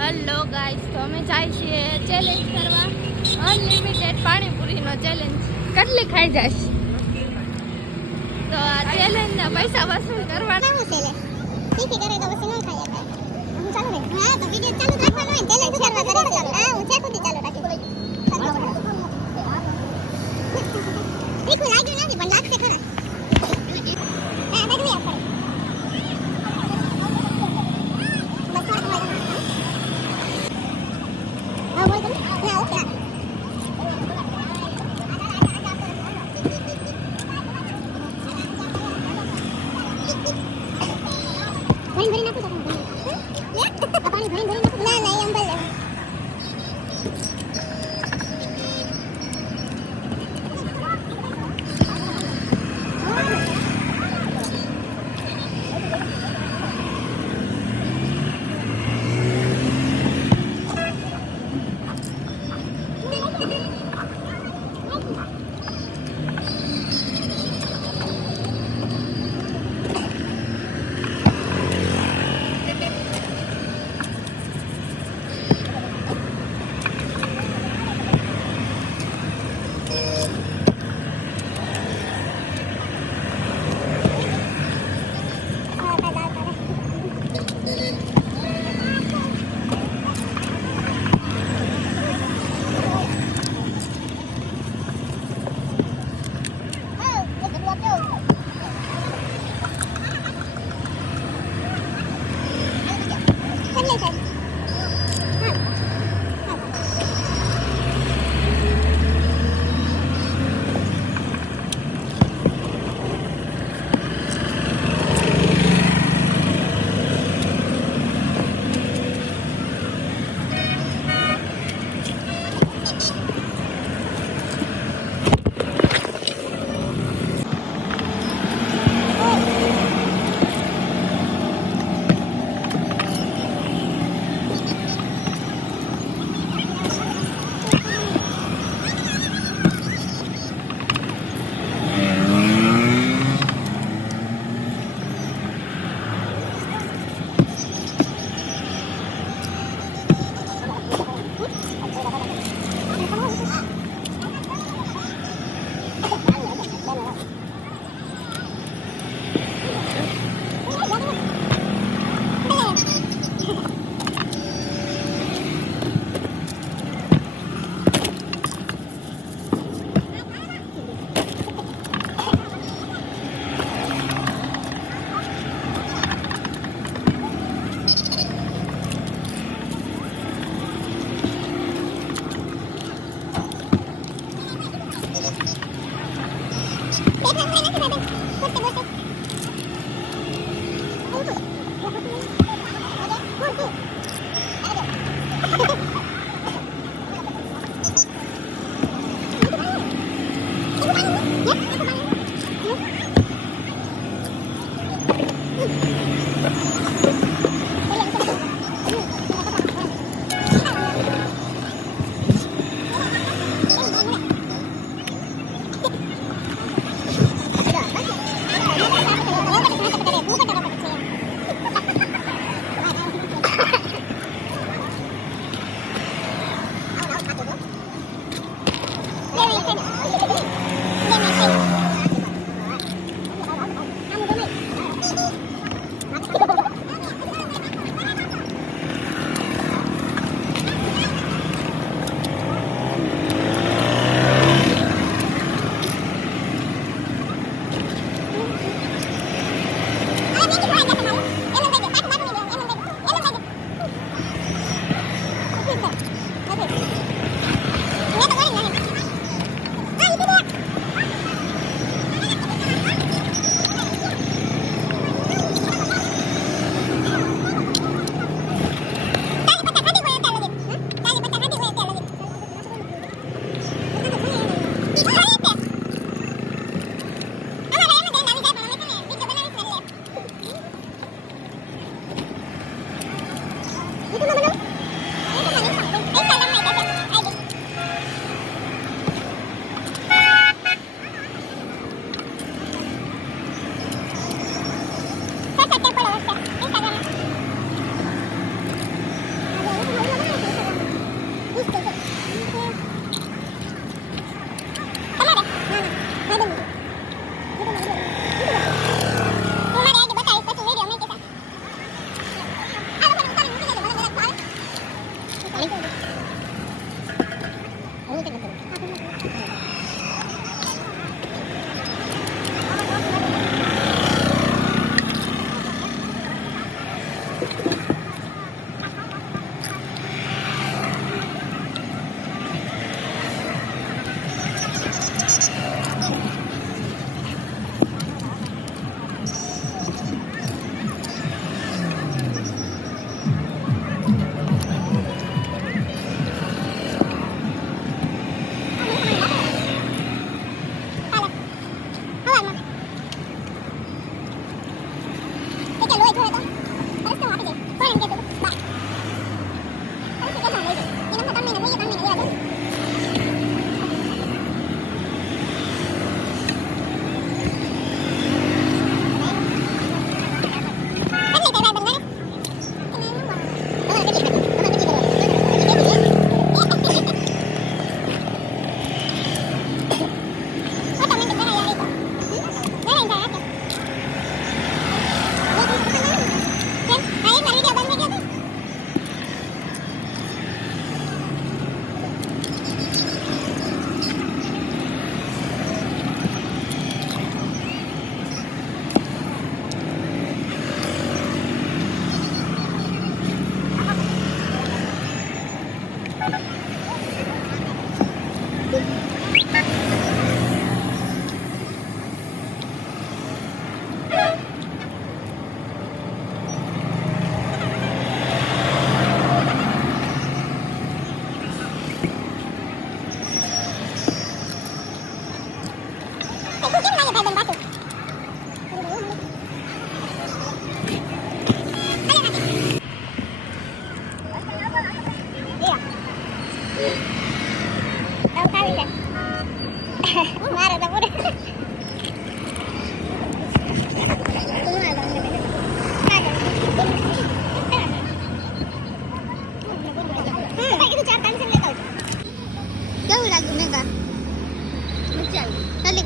Hello guys, તો અમે જાય છીએ ચેલેન્જ કરવા. અનલિમિટેડ પાણીપુરીનો ચેલેન્જ. કેટલી ખાઈ જઈશ? તો આ ચેલેન્જના પૈસા વસૂલ કરવાના. હું ચેલેન્જ તીખી કરે તો વસૂલ ન ખાય આપણે. હું ચાલુ રહે. હા, તો વિડિયો ચાલુ રાખવાનો હોય. ચેલેન્જ કરવા કરે. હા, હું છે ખુદ ચાલુ રાખી. તીખું લાગ્યું નથી પણ લાગશે ખરા. હા, બગડી આપણે. હા, બોલ તમે. હા, ઓકે. ભરી નાખું તો પાણી ભરી નાખું. ના ના, એમ ભલે.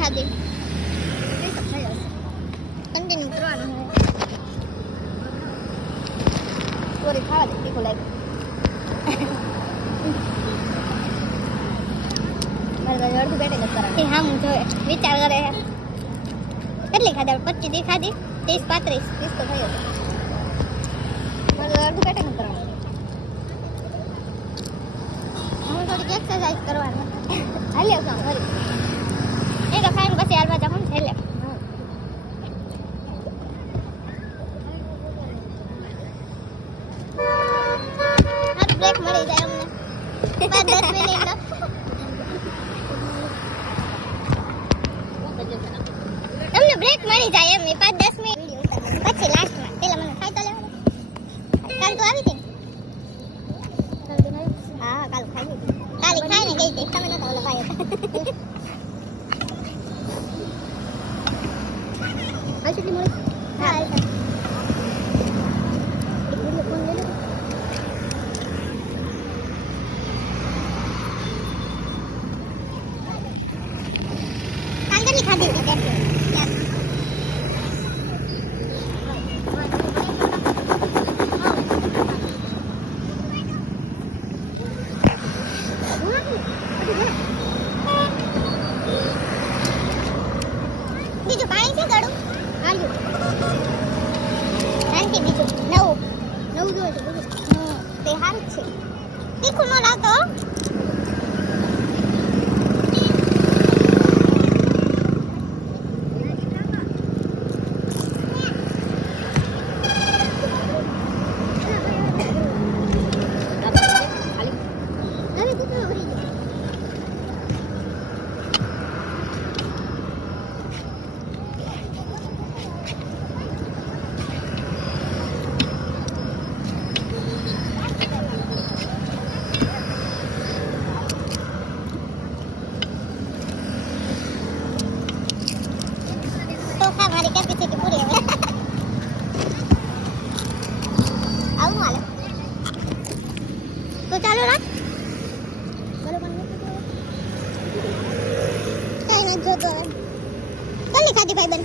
ખાધી કન્ટિન્યુ કરવાનું હોય પૂરી ખાવા દે તીખું લાગ્યું મારે અડધું બેઠે જ કરે હા હું જોવે વિચાર કરે કેટલી ખાધી 25 દી ખાધી 30 35 તો થયો મારે અડધું બેઠે જ કરવાનું હું થોડીક એક્સરસાઇઝ કરવાની હાલે કામ કરી એ તો ખાઈને પછી હાલવા જાઉં છેલ્લે બ્રેક મળી જાય અમને 5-10 મિનિટ તમને બ્રેક મળી જાય એમ 5-10 મિનિટ પછી લાસ્ટમાં પેલા મને ખાઈ તો લેવાનું કાલ તો આવી હતી હા કાલ ખાઈ કાલે ખાઈને ગઈ હતી તમે નતા ઓલા ભાઈ આ કેટલી મળી હા હાલ ખાધી હતી બીજું પાણી છે ગળું હાલ્યું શાંતિ બીજું નવું જોઈએ છે બીજું તે સારું છે તીખું ન લાગતો મારી કેપેસિટી પૂરી હવે આવું હાલે તો ચાલો રાખ કઈ નથી જોતો હવે કેટલી ખાધી ભાઈ બેન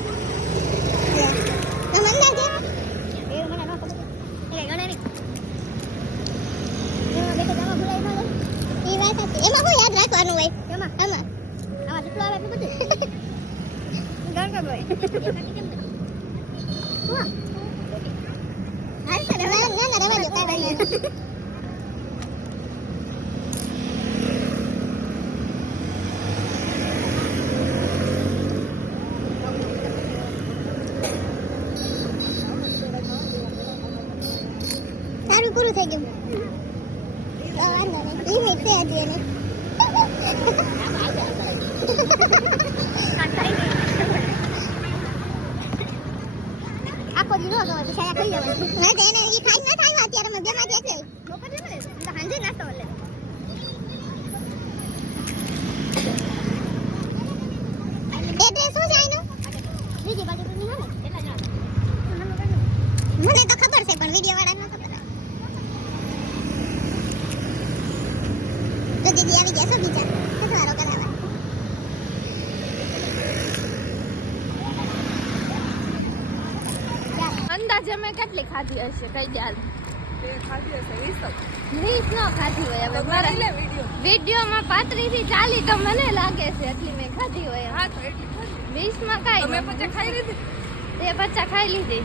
મને લાગે એ મને ન ખબર એ ગણે નહીં એમાં બેઠો જમા ભૂલાઈ ગયો એ વાત હતી એમાં કોઈ યાદ રાખવાનું હોય એમાં આમાં જેટલું આવે એટલું બધું ગણગણ ભાઈ વાહ હાલ સર ના રવા દો કાઢી સારું પૂરું થઈ ગયું વાંધો નહીં લિમિટ છે હજી એને આખો દી નો ગમે તો ખાયા ખાઈ લેવાનું ના એને ઈ ખાઈ ના ખાઈ અત્યારે મેં બેમાંથી એટલે લોકો છે ને તો હાંજે નાસ્તો લે એડ્રેસ શું છે આનો બીજી બાજુ તો નહીં આવે એટલા જ મને તો ખબર છે પણ વિડિયો વાળા ન ખબર તો દીદી આવી ગયા છો બીજા કેટલારો કરાવવા અંદાજે મેં કેટલી ખાધી હશે કઈ દે ખાધી હશે 20 20 ન ખાધી હોય હવે મારા વિડિયોમાં 35 થી 40 તો મને લાગે છે એટલી મેં ખાધી હોય હા તો એટલી ખાધી 20 માં કાઈ તમે પછી ખાઈ લીધી તે બચ્ચા ખાઈ લીધી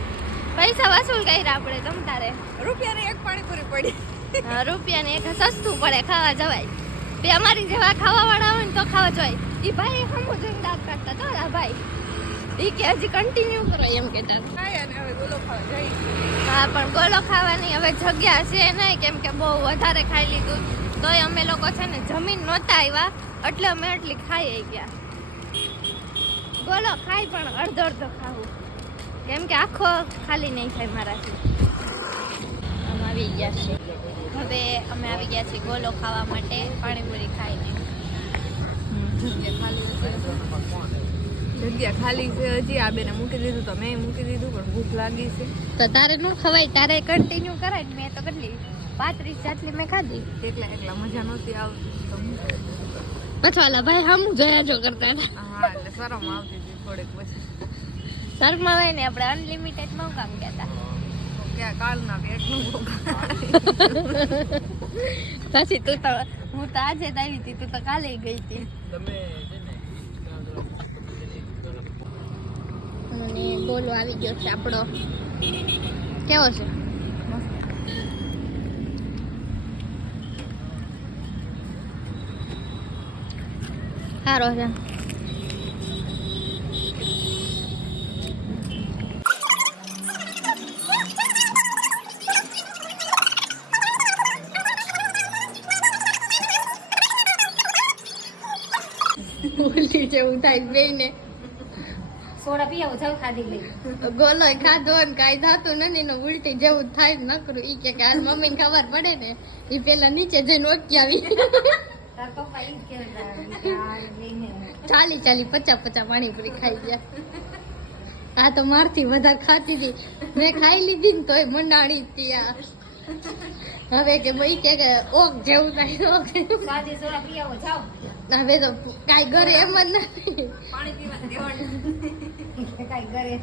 પૈસા વસૂલ કર્યા આપણે તમ તારે રૂપિયાની એક પાણીપુરી પડી રૂપિયાને એક સસ્તું પડે ખાવા જવાય બે અમારી જેવા ખાવા વાળા હોય ને તો ખાવા જવાય ઈ ભાઈ હમુ જોઈને દાંત કાઢતા તો આ ભાઈ ઈ કે હજી કન્ટિન્યુ કરો એમ કે ચાલ ખાય અને હવે ગોલો ખાવા જઈ હા પણ ગોલો ખાવાની હવે જગ્યા છે નહીં કેમ કે બહુ વધારે ખાઈ લીધું તોય અમે લોકો છે ને જમીન નહોતા આવ્યા એટલે અમે એટલી ખાઈ ગયા ગોલો ખાઈ પણ અડધો અડધો ખાવું કેમ કે આખો ખાલી નહીં થાય મારાથી અમે આવી ગયા છે હવે અમે આવી ગયા છીએ ગોલો ખાવા માટે પાણીપુરી ખાઈને જગ્યા ખાલી છે હજી આ બેને મૂકી દીધું તો મેં મૂકી દીધું પણ ભૂખ લાગી છે તો તારે ન ખવાય તારે કન્ટિન્યુ કરાય ને મેં તો કેટલી 35 જેટલી મેં ખાધી એકલા મજા નહોતી આવતી તો પછી ઓલા ભાઈ હમું જોયા જો કરતા હતા. હા એટલે શરમ આવતી હતી થોડીક પછી સર્કમાં હોય ને આપણે અનલિમિટેડ માં કામ કહેતા. તો ક્યાં કાલના પેટનું પછી તું તો હું તો આજે જ આવી હતી, તું તો કાલે ગઈ હતી. અને બોલો આવી ગયો છે આપણો. કેવો છે? સારો છે. ઉલટી જેવું થાય બેને. સોડા પીવો જાવ ખાધી લઈ. ગોલો ખાધો ને કાંઈ થતું નથી ને ઉલટી જેવું થાય ને નકરું. ઈ કે હાલ મમ્મીને ખબર પડે ને ઈ પેલા નીચે જઈને ઓકી આવી. તાર પપ્પા ઈ જ કહેતા ચાલી 50 પાણીપુરી ખાઈ ગયા. આ તો મારથી વધારે ખાતી હતી. મેં ખાઈ લીધી ને તોય મંડાણી હતી આ. હવે કે ભાઈ કે ઓક જેવું થાય ઓક. સાદી સોડા પીવો જાવ. હવે તો કાંઈ ઘરે એમ જ નથી. પાણી પીવા દેવાનું કાઈ કરે